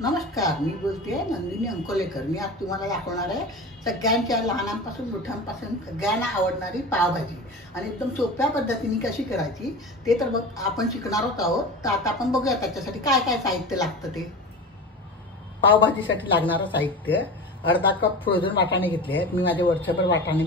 नमस्कार, मी बोलते नंदिनी अंकोलेकर। मी आज तुम्हाला दाखवणार आहे सगळ्यांच्या लहानांपासून मोठ्यांपासून सगळ्यांना आवडणारी पावभाजी आणि एकदम सोप्या पद्धतीने कशी करायची ते तर आपण शिकणार आहोत। तर आता आपण बघूया त्याच्यासाठी काय काय साहित्य लागतं ते। पावभाजीसाठी लागणारं साहित्य अर्धा कप फ्रोझन वाटाणे घेतले आहेत। मी माझे वर्षभर वाटाणे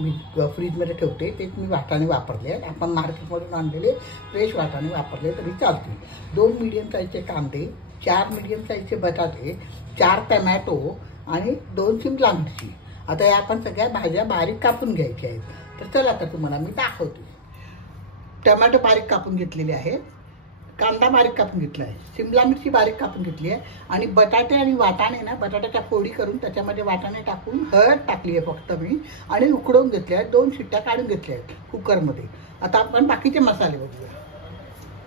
फ्रीजमध्ये ठेवते, तेच मी वाटाणे वापरले आहेत। आपण मार्केटमधून आणलेले फ्रेश वाटाणे वापरले तरी चालतील। 2 मीडियम साईजचे कांदे, 4 मीडियम साईजचे बटाटे, 4 टमॅटो आणि 2 शिमला मिरची। आता या आपण सगळ्या भाज्या बारीक कापून घ्यायच्या आहेत। तर चला आता तुम्हाला मी दाखवते। टमॅटो बारीक कापून घेतलेले आहेत, कांदा बारीक कापून घेतला आहे, शिमला मिरची बारीक कापून घेतली आहे आणि बटाटे आणि वाटाणे ना बटाट्याच्या फोडी करून त्याच्यामध्ये वाटाणे टाकून हळद टाकली आहे फक्त मी आणि उकडवून घेतले आहेत। 2 शिट्ट्या काढून घेतल्या आहेत कुकरमध्ये। आता आपण बाकीचे मसाले बघूया।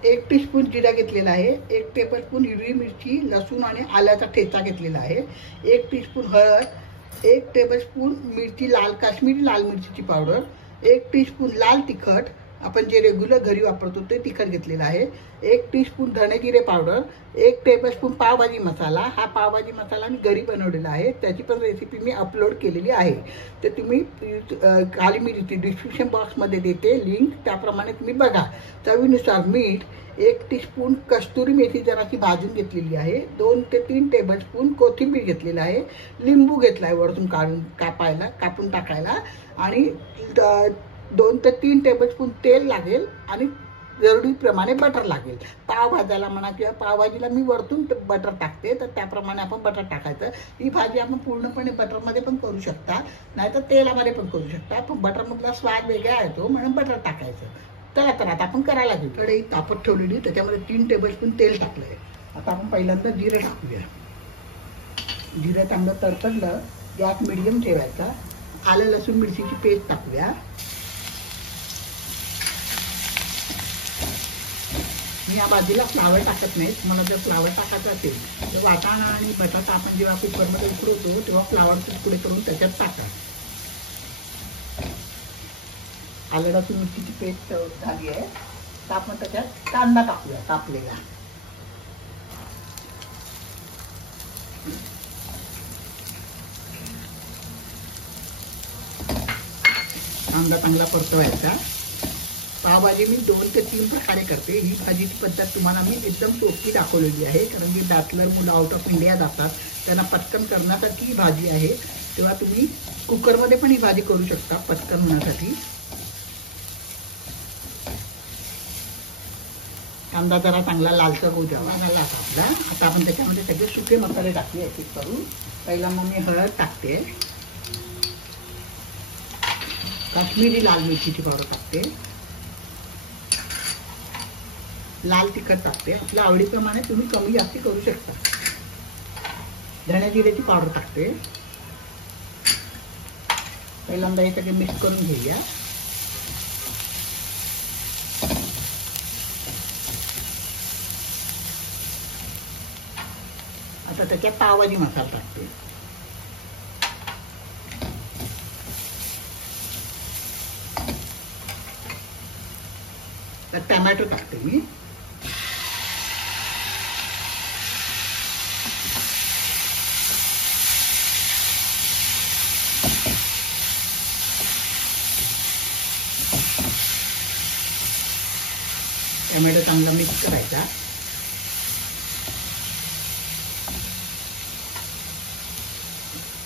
1 टीस्पून जिरा घेतलेला आहे, 1 टेबलस्पून हिरवी मिरची, लसूण आणि आल्याचा ठेचा घेतलेला आहे, 1 टीस्पून हळद, 1 टेबलस्पून मिरची काश्मीरी लाल मिरचीची पावडर, 1 टीस्पून लाल तिखट आपण जे रेग्युलर घरी वापरतो ते तिखट घेतलेलं आहे, 1 टीस्पून धणे जिरे पावडर, 1 टेबलस्पून पावभाजी मसाला। हा पावभाजी मसाला मी घरी बनवलेला आहे, त्याची पण रेसिपी मी अपलोड केलेली आहे। तर तुम्ही खाली मी डिस्क्रिप्शन बॉक्समध्ये देते लिंक, त्याप्रमाणे तुम्ही बघा। चवीनुसार मीठ, 1 टीस्पून कस्तुरी मेथी जराशी भाजून घेतलेली आहे, 2 ते 3 टेबलस्पून कोथिंबीर घेतलेला आहे, लिंबू घेतला आहे वरतून कापून टाकायला आणि 2 ते 3 टेबलस्पून तेल लागेल आणि जरुरीप्रमाणे बटर लागेल। पाव भाजायला म्हणा किंवा पावभाजीला मी वरतून बटर टाकते, तर त्याप्रमाणे आपण बटर टाकायचं। ही भाजी आपण पूर्णपणे बटरमध्ये पण करू शकता, नाहीतर तेलामध्ये पण करू शकता, पण बटरमधला स्वाद वेगळा येतो म्हणून बटर टाकायचं। चला तर आता आपण करायला घेऊ। कढई तापत ठेवलेली, त्याच्यामध्ये 3 टेबलस्पून तेल टाकलंय। आता आपण पहिल्यांदा जिरे टाकूया। जिरं चांगलं तडतडलं, गॅस मिडियम ठेवायचा। आलं लसूण मिरचीची पेस्ट टाकूया। मी या भाजीला फ्लावर टाकत नाही, मला जर फ्लावर टाकायचं असेल तर वाटाणा आणि बटाटा आपण जेव्हा कुकरमध्ये उकडवतो तेव्हा फ्लावरचे तुकडे करून त्याच्यात टाका। आलं लसूण मिरचीची पेस्ट झाली आहे, तर आपण त्याच्यात कांदा टाकूया कापलेला। कांदा चांगला परतवायचा। पावभाजी मी 2 ते 3 प्रकारे करते। ही भाजीची पद्धत तुम्हाला मी एकदम सोपी दाखवलेली आहे, कारण की बॅचलर मुलं आउट ऑफ इंडिया जातात, त्यांना पटकन करण्यासाठी ही भाजी आहे। तेव्हा तुम्ही कुकरमध्ये पण ही भाजी करू शकता पटकन होण्यासाठी। कांदा जरा चांगला लालसर होऊ द्यावा झाला आपला। आता आपण त्याच्यामध्ये सगळे सुके मसाले टाकूया एक एक करून। पहिला मग मी हळद टाकते, काश्मीरी लाल मिरचीची पावडर टाकते, लाल तिखट टाकते, आपल्या आवडीप्रमाणे तुम्ही कमी जास्ती करू शकता। धणे जिऱ्याची पावडर टाकते। पहिल्यांदा हे सगळे मिक्स करून घेऊया। आता त्याच्यात पावभाजी मसाला टाकते, तर टमॅटो टाकते मी, टमॅटो चांगला मिक्स करायचा।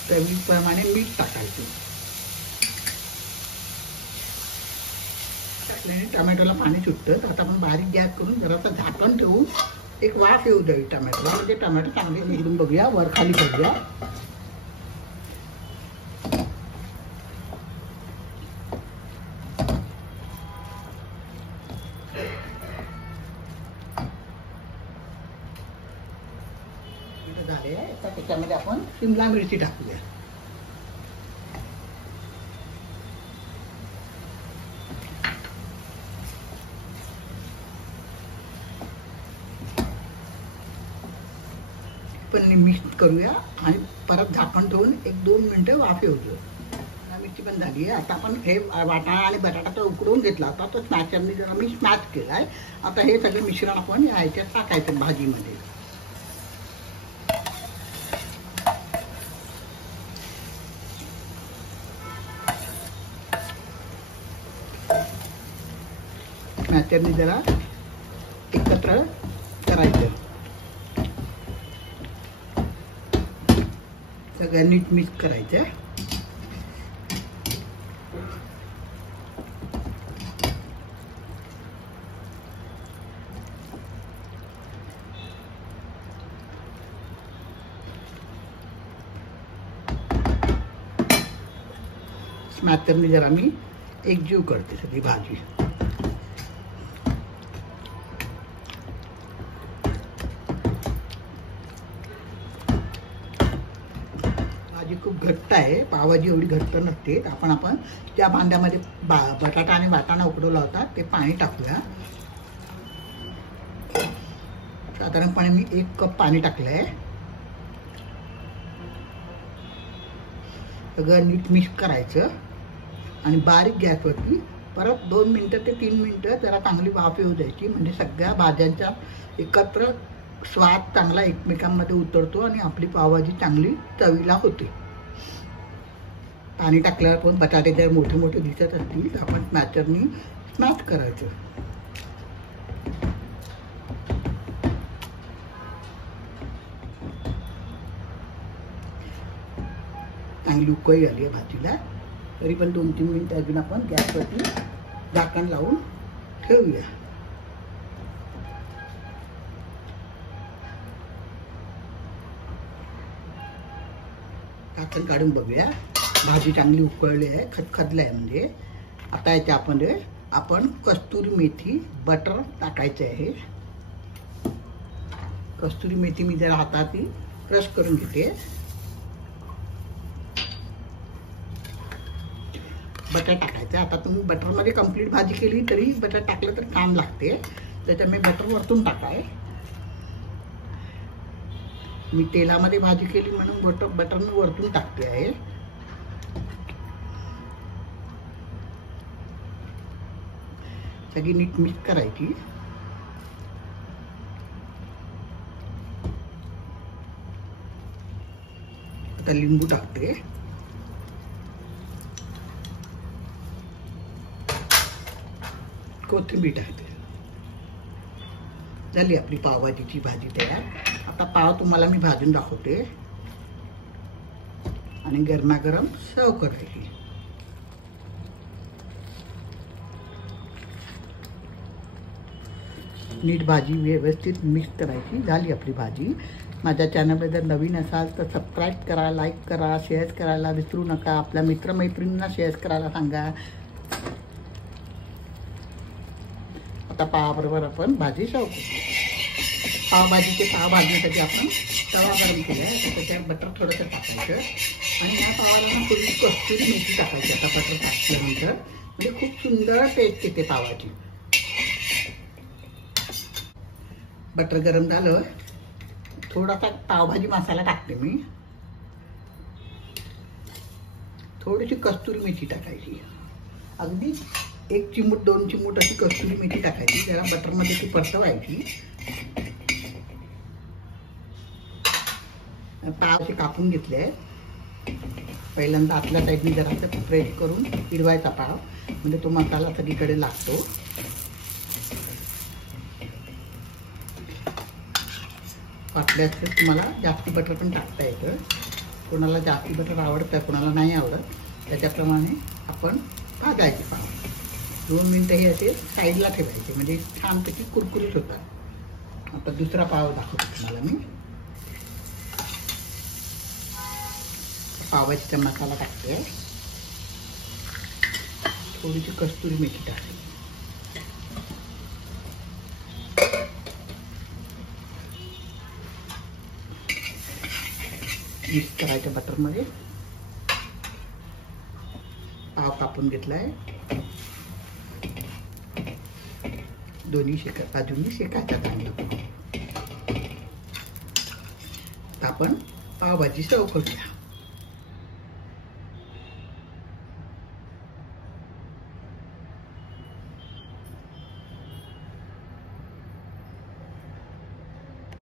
चवीप्रमाणे मीठ टाकायचं। टाकल्याने टमॅटोला पाणी सुटतं, तर आता आपण बारीक गॅस करून जरासा झाकण ठेवून एक वाफ येऊ द्यावी टमॅटोला, म्हणजे टमॅटो चांगले निघून बघूया, वर खाली करूया। झाले, आता त्याच्यामध्ये आपण शिमला मिरची टाकूया। पण मिक्स करूया आणि परत झाकण ठेवून 1-2 मिनिटं वाफ येऊ देऊ। मिरची पण झाली आहे। आता आपण हे वाटाणा आणि बटाटा तर उकडून घेतला होता, तो स्मॅशरने जरा मी स्मॅश केला आहे। आता हे सगळे मिश्रण आपण ह्याच्यात टाकायचं भाजीमध्ये। स्मॅशरने जरा एकत्र करायचं. सगळं नीट मिक्स करायचं. स्मॅशरने जरा मी एकजीव करते सगळी भाजी. भाजी खूप घट्ट आहे, पावभाजी एवढी घट्ट नसते. आपण त्या भांड्यामध्ये बटाटा आणि वाटाणा उकडवला होता ते पाणी टाकूया. साधारणपणे मी 1 कप पाणी टाकलंय. सगळं नीट मिक्स करायचं आणि बारीक गॅसवरती परत 2 मिनिटं ते 3 मिनिटं जरा चांगली वाफ येऊ द्यायची. म्हणजे सगळ्या भाज्यांचा एकत्र स्वाद चांगला एकमेकांमध्ये उतरतो आणि आपली पावभाजी चांगली चवीला होते. पाणी टाकल्यावर पण बटाटे जर मोठे मोठे दिसत असतील तर आपण स्मॅशरनी स्मॅश करायचं. चांगली उकळी आली आहे भाजीला. तरी पण 2-3 मिनिटं अजून आपण गॅसवरती झाकण लावून ठेवूया. झाकण काढून बघूया. भाजी चांगली उकळली आहे, खदखदली आहे. म्हणजे आता याच्यामध्ये आपण कस्तुरी मेथी बटर टाकायचे आहे. कस्तुरी मेथी मी जरा हाताने क्रश करून घेते. बटर टाकायचं. आता तुम्ही बटरमध्ये कंप्लीट भाजी केली तरी बटर टाकलं तर छान लागते. त्याच्यामुळे बटर वरतून टाकाय. मी तेलामध्ये भाजी केली म्हणून बटर मी वरतून टाकते आहे. सगळी नीट मिक्स करायची. आता लिंबू टाकते. कोथिंबीर टाकते. झाली आपली पावभाजीची भाजी तयार. आता पाव तुम्हाला मी भाजून दाखवते आणि गरमागरम सर्व करायची. नीट भाजी व्यवस्थित मिक्स करायची. झाली आपली भाजी. माझ्या चॅनलला जर नवीन असाल तर सबस्क्राईब करा, लाईक करा, शेअर करायला विसरू नका. आपल्या मित्रमैत्रिणींना शेअर करायला सांगा. आता पावाबरोबर आपण भाजी सर्व करू. पावभाजीचे पाव भाजण्यासाठी आपण तवा गरम केला आहे. त्याच्यात बटर थोडंसं टाकायचं आणि या पावाला ना थोडी कस्तुरी मेथी टाकायची. आता बटर टाकल्यानंतर म्हणजे खूप सुंदर टेस्ट येते पावाची. बटर गरम झालं. थोडासा पावभाजी मसाला टाकते मी. थोडीशी कस्तुरी मेथी टाकायची. अगदी 1 चिमूट 2 चिमूट अशी कस्तुरी मेथी टाकायची. जरा बटरमध्ये ती परतवायची. पाव असे कापून घेतले आहे. पहिल्यांदा आतल्या साईडने जरा प्रेस करून फिरवायचा पाव. म्हणजे तो मसाला सगळीकडे लागतो. वाटल्यास तुम्हाला जास्ती बटर पण टाकता येतं. कोणाला जास्ती बटर आवडतं, कोणाला नाही आवडत. त्याच्याप्रमाणे आपण भाजायचे पाव. 2 मिनिटं हे असे साईडला ठेवायचे म्हणजे छानपैकी कुरकुरीत होतात. आता दुसरा पाव दाखवतो तुम्हाला मी. पावभाजीचा मसाला टाकते. थोडीशी कस्तुरी मेथी टाकते. मिक्स करायचं बटरमध्ये. पाव कापून घेतलाय. दोन्ही बाजूंनी शेकायचा चांगला. आपण पावभाजी सर्व करूया.